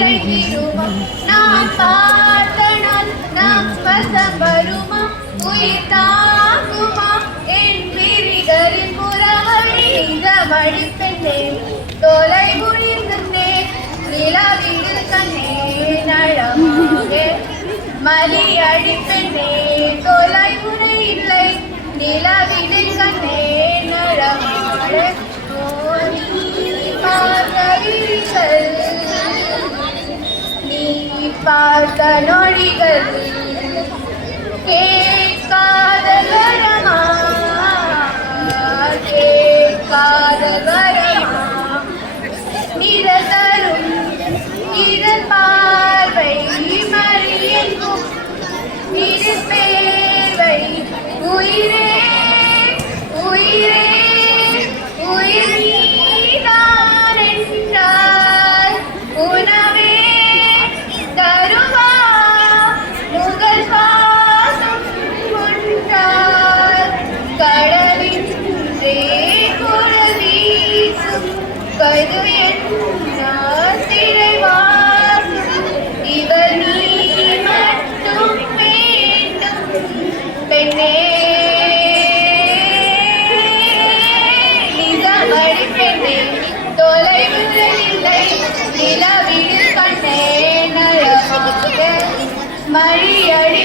இறங்கிடுமா நாம் பார்த்தனால் நம் வசம் வருமா உயிர் தாங்குமா என் விழிகளின் புறவழி நிஜமடி பெண்ணே தோலை முடிந்தே நிலவிடு கண்ணே நழமாக மலி அடிப்பெண்ணே தோலை முறை இல்லை நிலவிடு கண்ணே நழமாக நீ பார்த்த நொடிகள் கேட்காத வரமா கேட்காத வரமா நிரதரும் இதன் பார்வை மறியெங்கும் நிற்பேர்வை உயிரே உயிரே உயிர் நீதான் என்றால் உணவே தருவா முதல் பாசம் கொண்டால் கடலின்றே குரல் வீசும் கது என்ன திரைவாசும் இவர் நீ மட்டும் வேண்டும் பெண்ணே நிஜமடி பெண்ணே தொலைவில் இல்லை நிலவில் கண்ணே நலமாக மழியடி